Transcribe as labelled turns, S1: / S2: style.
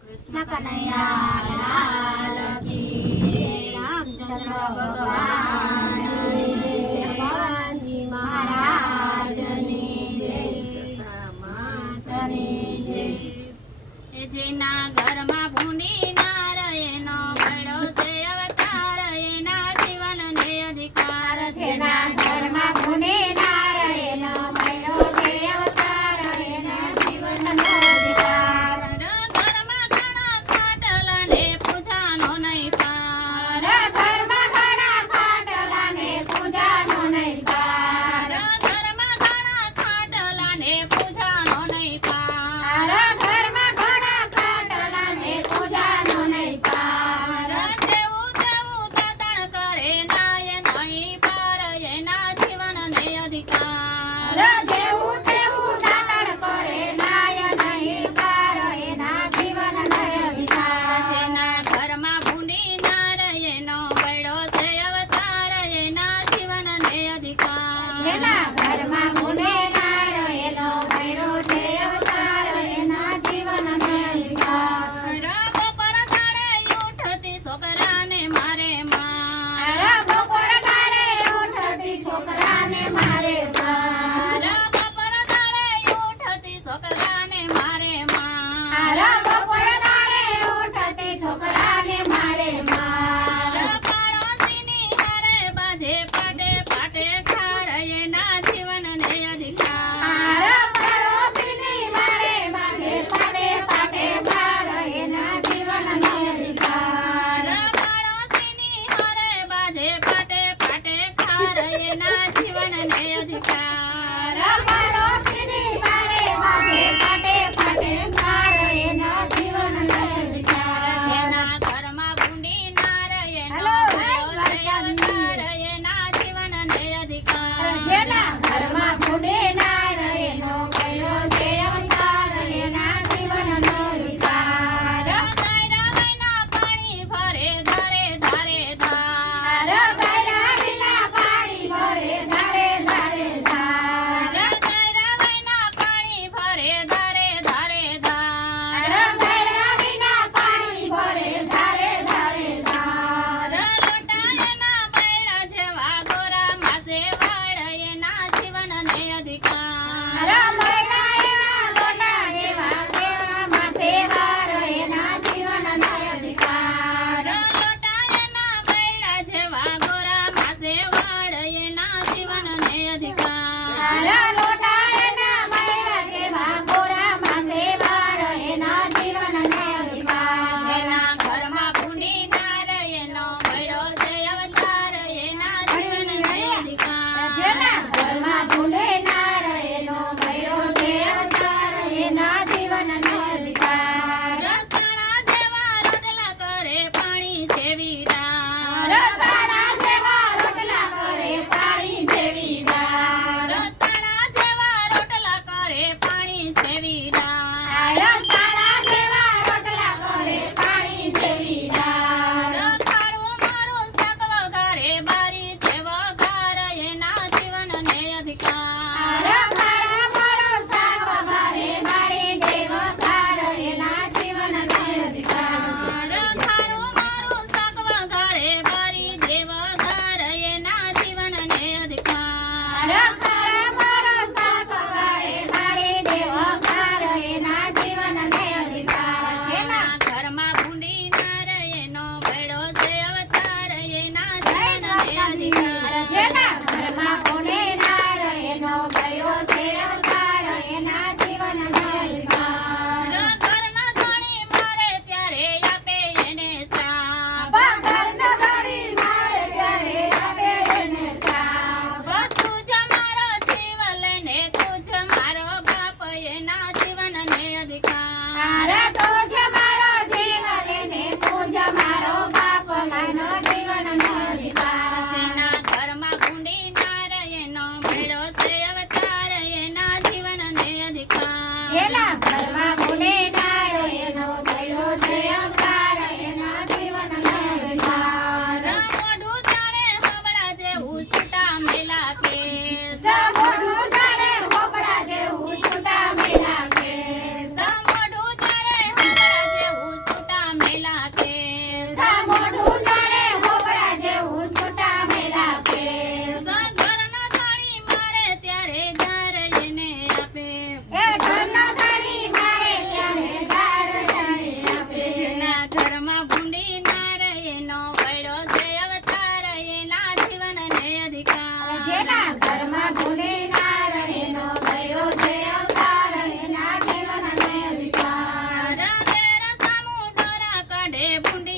S1: కృష్ణ కనయ్య రామచంద్ర భగ
S2: Caramba. பாடே புண்டி